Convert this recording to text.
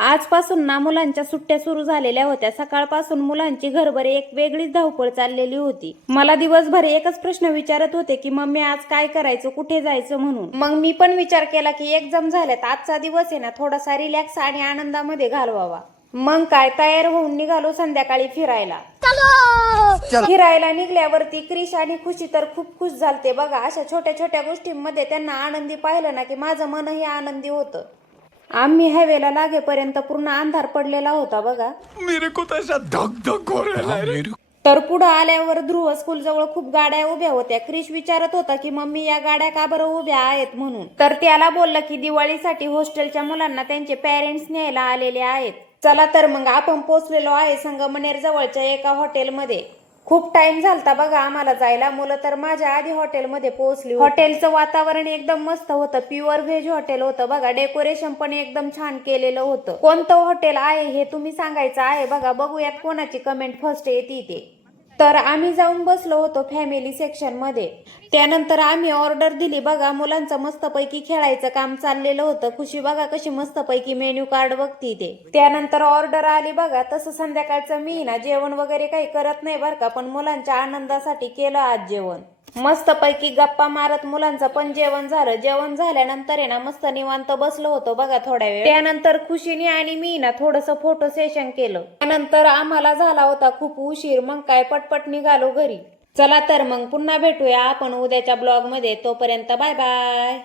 आजपासून ना मुलांच्या सुट्ट्या सुरू झालेल्या होत्या। सकाळपासून मुलांची घरभर एक वेगळीच धावपळ चाललेली होती। मला दिवसभर एकच प्रश्न विचारत होते की मम्मी आज काय करायचं, कुठे जायचं म्हणून। मग मी पण विचार केला की एक्झाम झाल्यात, आजचा दिवस आहे ना थोडासा रिलॅक्स आणि आनंदामध्ये घालवावा। मग काय तयार होऊन निघालो संध्याकाळी फिरायला। फिरायला निघल्यावरती क्रिश आणि खुशी तर खूप खुश झालते बघा। अशा छोट्या छोट्या गोष्टींमध्ये त्यांना आनंदी पाहिलं ना की माझं मनही आनंदी होतं। आम्ही हायवेला लागेपर्यंत पूर्ण अंधार पडलेला होता बघा। मेरे को तो ऐसा धक धक हो रहा है। तर पुढे आल्यावर ध्रुव स्कूल जवळ खूप गाड्या उभ्या होत्या। क्रिश विचारत होता की मम्मी या गाड्या का बरं उभ्या आहेत म्हणून। तर त्याला बोललं की दिवाळीसाठी हॉस्टेलच्या मुलांना त्यांचे पेरेंट्स न्यायला आलेले आहेत। चला तर मग आपण पोहोचलेलो आहे संगमनेर जवळच्या एका हॉटेलमध्ये। खूप टाइम झालता बघा आम्हाला जायला। मुलं तर माझ्या आधी हॉटेलमध्ये पोहोचली। हॉटेलचं वातावरण एकदम मस्त होतं। प्युअर व्हेज हॉटेल होतं बघा। डेकोरेशन पण एकदम छान केलेलं होतं। कोणतं हॉटेल आहे हे तुम्ही सांगायचं आहे बघा। बघूयात कोणाची कमेंट फर्स्ट येते ते। तर आम्ही जाऊन बसलो होतो फॅमिली सेक्शन मध्ये। त्यानंतर आम्ही ऑर्डर दिली बघा। मुलांचं मस्तपैकी खेळायचं काम चाललेलं होतं। खुशी बघा कशी मस्तपैकी मेन्यू कार्ड बघती ते। त्यानंतर ऑर्डर आली बघा। तसं संध्याकाळचं मी ना जेवण वगैरे काही करत नाही बरं का, पण मुलांच्या आनंदासाठी केलं आज जेवण। मस्तपैकी गप्पा मारत मुलांचं पण जेवण झालं। जेवण झाल्यानंतर आहे ना मस्त निवांत बसलो होतो बघा थोड्या वेळ। त्यानंतर खुशीने आणि मी ना थोडस फोटो सेशन केलं। त्यानंतर आम्हाला झाला होता खूप उशीर। मग काय पटपट निघालो घरी। चला तर मग पुन्हा भेटूया आपण उद्याच्या ब्लॉग मध्ये। तोपर्यंत बाय बाय।